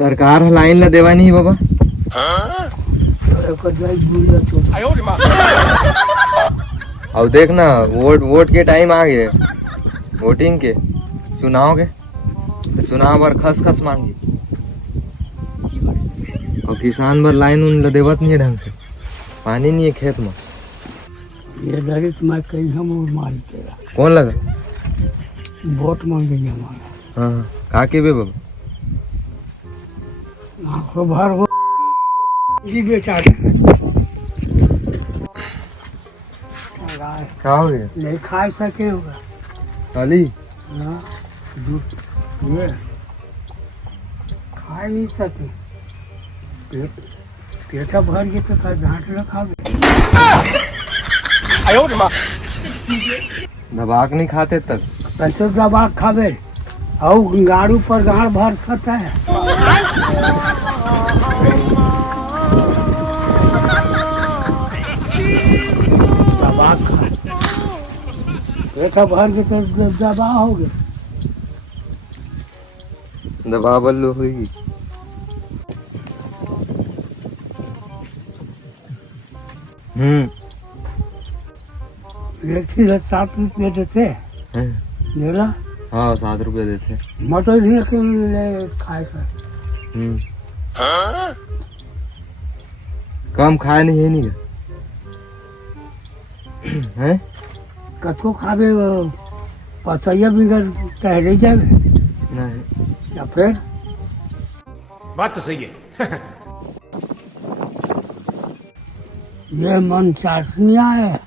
सरकार लाइन ला देवा नहीं बाबा। अब देख ना, वोट के टाइम आ गए, वोटिंग के, चुनाव के, तो चुनाव पर खस खस मांगी और किसान भर लाइन उन ला देवत नहीं है ढंग से, पानी नहीं है खेत में। ये दलित मैं कहीं हम और मारी तेरा कौन लगा? वोट मांगेंगे हमारा। हाँ का के बे बाबा? आंखों भर हो जी बेचारे क्या हो गया? नहीं खा सके होगा खाली ना, दूध ये खा नहीं सके, पेटा भर के तो झाँट रखा दबाक नहीं खाते तक कैसे दबा खावे और गाड़ू पर गाड़ भर सकता है। दबा खा पेटा भर के तो दबा हो गया। दबा बल्लू हुई। एक चीज 7 रुपये देते मेरा। हाँ 7 रुपये देते। मटर भी ले खाए कर कम खाए नहीं है नहीं है कतो खावे पतैया बिगड़ टहरे जावे नहीं। या फिर बात तो सही है। ये मन चाशनिया है।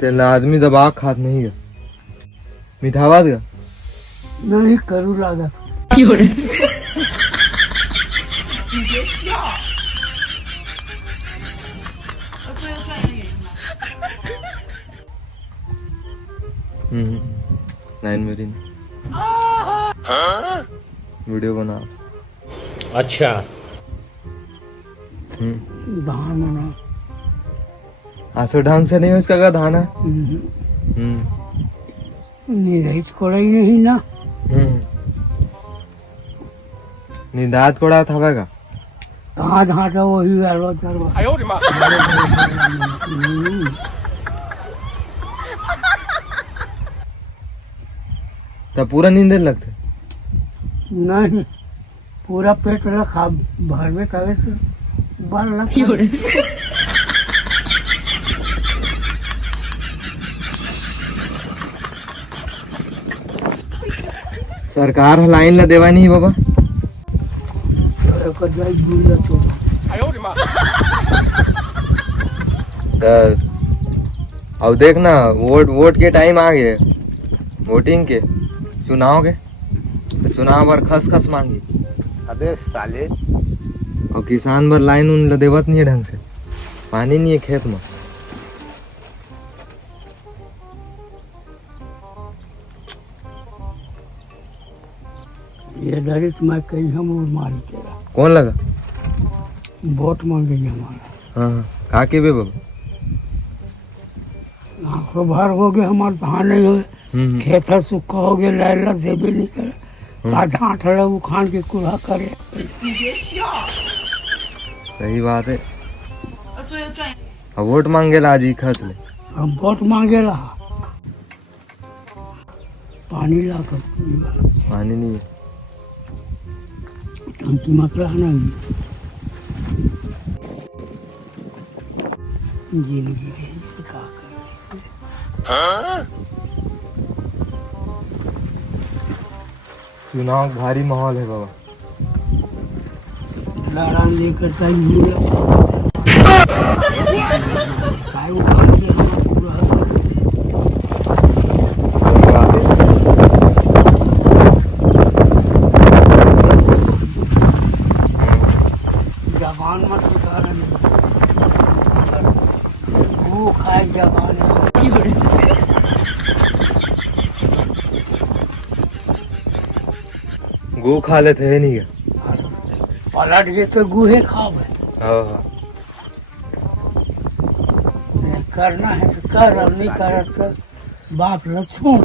तेल आदमी दबा खात नहीं है, मिठावाद का नहीं करू लागत। लाइन मेरी वीडियो बना। अच्छा धान मना आसो ढंग से नहीं हो इसका का धान है। निरहित कोड़ाई नहीं ना। निदात कोड़ा था का कहाँ झाँटा वही वाला दरवा। तब पूरा नींद लगते नहीं पूरा पेट रखा भर में करे से बल लग। सरकार लाइन ला देवा नहीं बाबा। अब देख ना, वोट के टाइम आ गए, वोटिंग के, चुनाव के, तो चुनाव पर खस खस मांगी। अबे साले और किसान भर लाइन उन ला देवत नहीं है ढंग से, पानी नहीं है खेत में। ये दलित मैं कहीं हम और मारी तेरा। कौन लगा? वोट मांगेंगे हमारा। हाँ का के बे बाबा? आंखों भर हो गए हमारे धान नहीं हुए, खेत सूखा हो गया, लैला देवे नहीं करे, ढांठ उखाड़ के कूड़ा करे। सही बात है। अब वोट मांगे ला जी खस ले। हम वोट मांगे रहा पानी ला कर पानी नहीं है। टंकी मकड़ा नहीं जिंदगी का चुनाव भारी माहौल है बाबा। लड़ान देकर काय उखाड़ के हमारा पूरा जवान मत उतारा वो खाए जवान गो खा लेते है नहीं क्या? पलट गए तो गुहे खावे। हाँ करना है तो कर, और नहीं कर तो बाप लक्ष्मण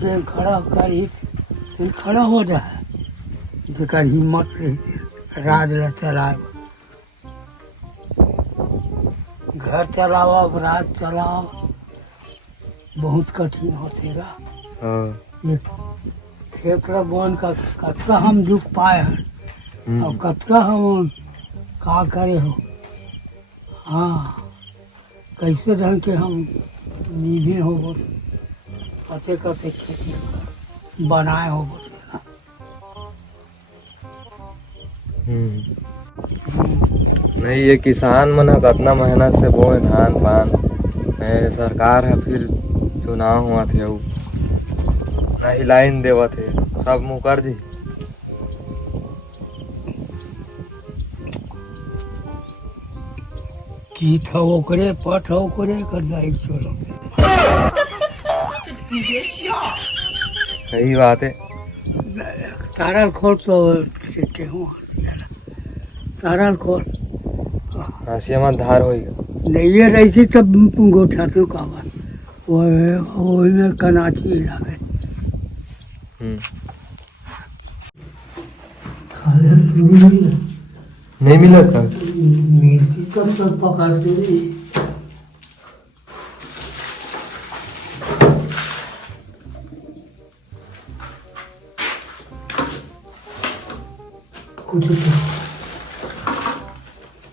जे खड़ा कर कोई खड़ा हो जाए जेकर हिम्मत रही राज ला चलाए घर चलाओ अब राज चलाओ बहुत कठिन होतेगा। हाँ। ये खेतला बोन का कतका हम दुख पाए हैं और कतका हम का करे हो। हाँ कैसे ढंग के हम निभे हो बोल कते कते खेती बनाए हो बोल। नहीं ये किसान मन ह कतना मेहनत से बोए धान पान सरकार है फिर चुनाव हुआ थे अउ नहीं लाइन देवत है सब मुकर दी। चीत हो ओकरे पट हो ओकरे कर जाए छोड़ो। सही बात है। तारल खोल तो सीटे हूँ तारल खोल हंसिया मत धार होएगा नहीं ये रही तब गोठा तो का बात वो में कनाची हिलावे खाले नहीं मिला था मिर्ची कब सब पकाते नहीं कुछ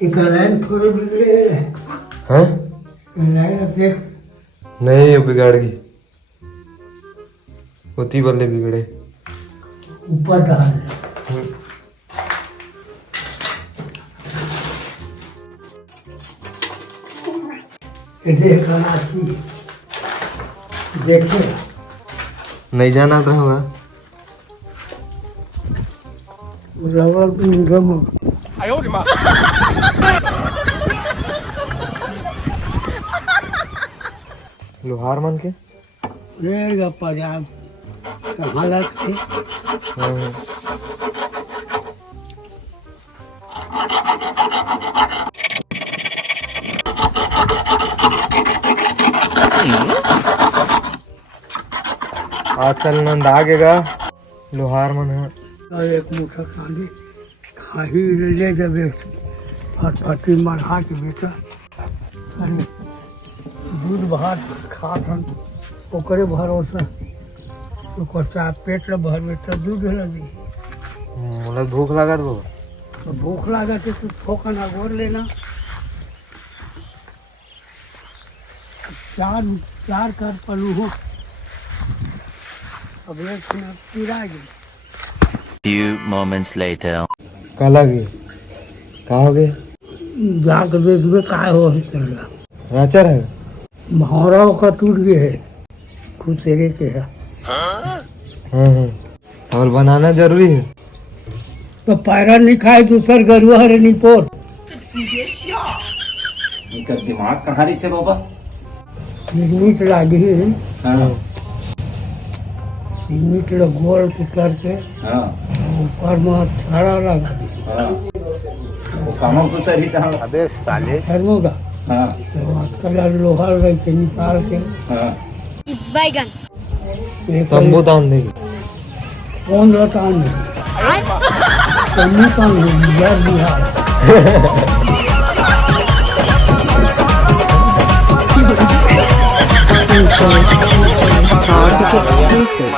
एक लाइन थोड़े बिगड़े हैं लाइन देख नहीं ये बिगड़ गई होती बल्ले बिगड़े ऊपर डाल देख देखे नहीं जाना था होगा लोहार मन के रहेगा पंजाब हालत से आजकल नंद आगेगा लोहार मन है और एक मुठा खाली खाही ले जब फटफटी मरहा के बेटा दूध भात खात हम ओकरे भरोसा तो कच्चा पेट ल भर में तो दूध लगी मतलब भूख लागत वो तो भूख लागत है तो ठोकन अगोर लेना चार कर पलू हो अब एक पूरा गई। Few moments later. का लगी का हो गए जाके देखबे काय हो चला राचर है भावराव का टूट गया है खुद तेरे के है और बनाना जरूरी है तो पैरा नहीं खाए दूसर गरुआ हरे नहीं पोर दिमाग कहाँ रही थे बाबा मीट लागी है हाँ मीट लो गोल के करके हाँ ऊपर में छाड़ा लगा दी हाँ वो कामों को सही था अबे साले धर्मों का हाँ तो कलर लोहा रही के निकाल के हाँ बैगन तंबू तान देगी कौन लटान तम्बू तान बिहार बिहार Exclusive.